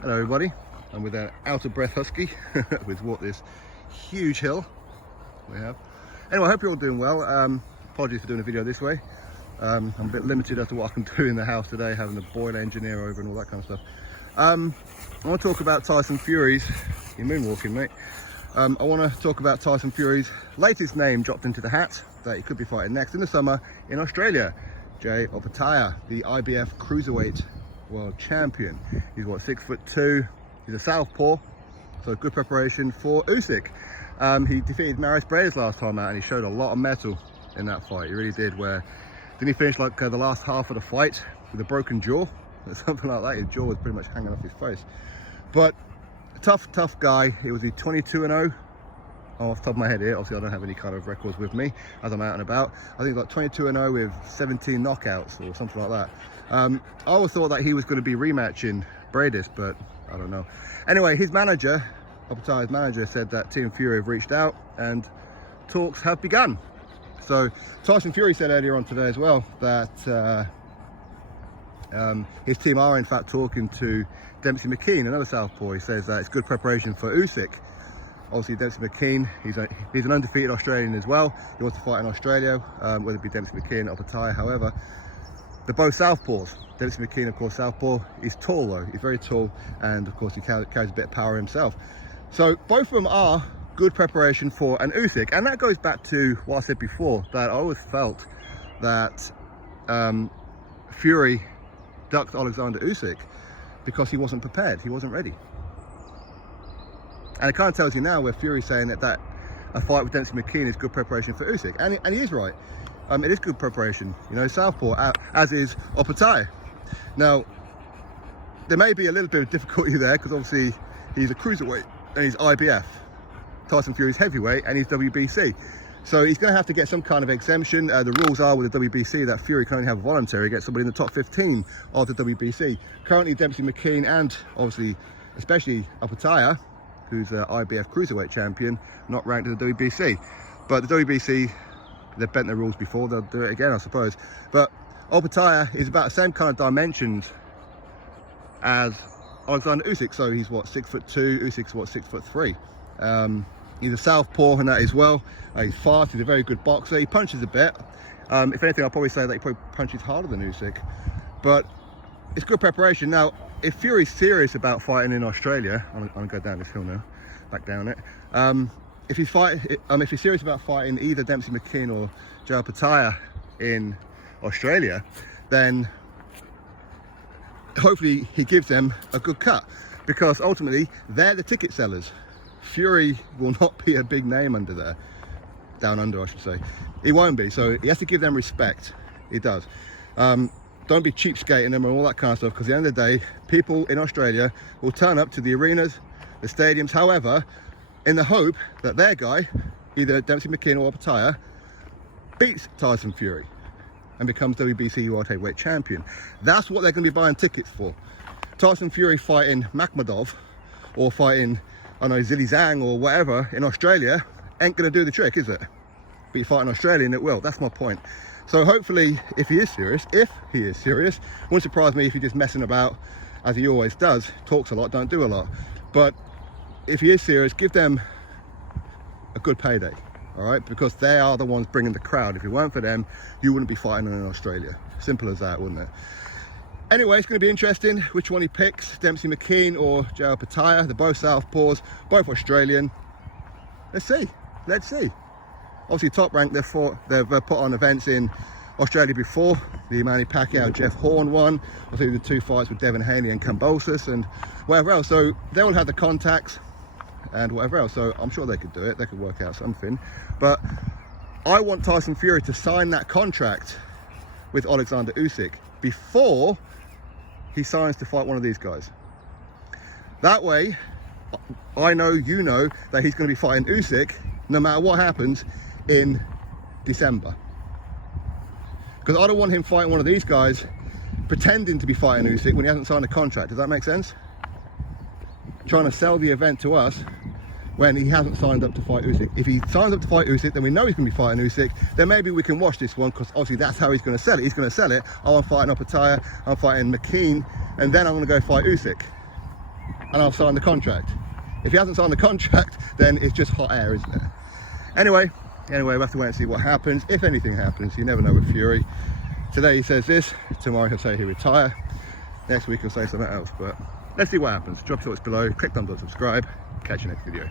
Hello everybody, I'm with an out of breath husky with what this huge hill we have. Anyway, I hope you're all doing well. Apologies for doing a video this way. I'm a bit limited as to what I can do in the house today, having a boiler engineer over and all that kind of stuff. I want to talk about Tyson Fury's, you're moonwalking mate. I want to talk about Tyson Fury's latest name dropped into the hat that he could be fighting next in the summer in Australia. Opetaia, the IBF Cruiserweight World Champion. He's what, 6'2", he's a southpaw, so good preparation for Usyk. He defeated Maris Bredes last time out and he showed a lot of mettle in that fight, he really did. Where didn't he finish like the last half of the fight with a broken jaw or something like that? His jaw was pretty much hanging off his face. But tough guy. He was 22-0 off the top of my head here. Obviously I don't have any kind of records with me as I'm out and about. I think like 22-0 with 17 knockouts or something like that. I always thought that he was going to be rematching Bredes, but I don't know. Anyway, his manager, Opetaia's manager, said that Team Fury have reached out and talks have begun. So Tyson Fury said earlier on today as well that his team are in fact talking to Demsey McKean, another southpaw. He says that it's good preparation for Usyk. Obviously Demsey McKean, he's an undefeated Australian as well. He wants to fight in Australia, whether it be Demsey McKean or Opetaia. However, they're both southpaws. Demsey McKean, of course, southpaw. He's tall though, he's very tall, and of course he carries a bit of power himself. So both of them are good preparation for an Usyk, and that goes back to what I said before, that I always felt that Fury ducked Alexander Usyk because he wasn't prepared, he wasn't ready. And it kind of tells you now where Fury's saying that a fight with Demsey McKean is good preparation for Usyk, and he is right. It is good preparation, you know, southpaw, as is Opetaia. Now, there may be a little bit of difficulty there because obviously he's a cruiserweight and he's IBF. Tyson Fury's heavyweight and he's WBC. So he's going to have to get some kind of exemption. The rules are with the WBC that Fury can only have voluntary against somebody in the top 15 of the WBC. Currently Demsey McKean and obviously especially Opetaia, who's an IBF Cruiserweight champion, not ranked in the WBC. But the WBC, they've bent their rules before, they'll do it again I suppose. But Opetaia is about the same kind of dimensions as Alexander Usyk. So he's what, 6'2", Usyk's what, 6'3". He's a southpaw and that as well. He's fast, he's a very good boxer, he punches a bit. If anything, I'll probably say that he probably punches harder than Usyk. But it's good preparation. Now, if Fury's serious about fighting in Australia, I'm gonna go down this hill now, back down it. If he's serious about fighting either Demsey McKean or Opetaia in Australia, then hopefully he gives them a good cut, because ultimately they're the ticket sellers. Fury will not be a big name under there, down under I should say. He won't be, so he has to give them respect. He does. Don't be cheapskating them and all that kind of stuff, because at the end of the day, people in Australia will turn up to the arenas, the stadiums, however, in the hope that their guy, either Demsey McKean or Opetaia, beats Tyson Fury and becomes WBC World Heavyweight Champion. That's what they're going to be buying tickets for. Tyson Fury fighting Makhmudov or fighting, I don't know, Zhilei Zhang or whatever in Australia ain't going to do the trick, is it? But you fight an Australian, it will. That's my point. So hopefully, if he is serious, wouldn't surprise me if he's just messing about, as he always does, talks a lot, don't do a lot. But if he is serious, give them a good payday, all right? Because they are the ones bringing the crowd. If it weren't for them, you wouldn't be fighting in Australia. Simple as that, wouldn't it? Anyway, it's going to be interesting which one he picks, Demsey McKean or Opetaia. They're both southpaws, both Australian. Let's see. Obviously Top Rank, they've put on events in Australia before. The Manny Pacquiao, Jeff Horn one. I think the 2 fights with Devin Haney and Kambosos and whatever else. So they all have the contacts and whatever else. So I'm sure they could do it. They could work out something. But I want Tyson Fury to sign that contract with Alexander Usyk before he signs to fight one of these guys. That way, I know, you know, that he's going to be fighting Usyk no matter what happens in December. Because I don't want him fighting one of these guys pretending to be fighting Usyk when he hasn't signed a contract. Does that make sense? Trying to sell the event to us when he hasn't signed up to fight Usyk. If he signs up to fight Usyk, then we know he's going to be fighting Usyk. Then maybe we can watch this one, because obviously that's how he's going to sell it. He's going to sell it. Oh, I'm fighting Opetaia, I'm fighting McKean, and then I'm going to go fight Usyk. and I'll sign the contract. If he hasn't signed the contract, then it's just hot air, isn't it? Anyway, we'll have to wait and see what happens. If anything happens, you never know with Fury. Today he says this, tomorrow he'll say he'll retire. Next week he'll say something else, but let's see what happens. Drop your thoughts below, click thumbs up, subscribe. Catch you next video.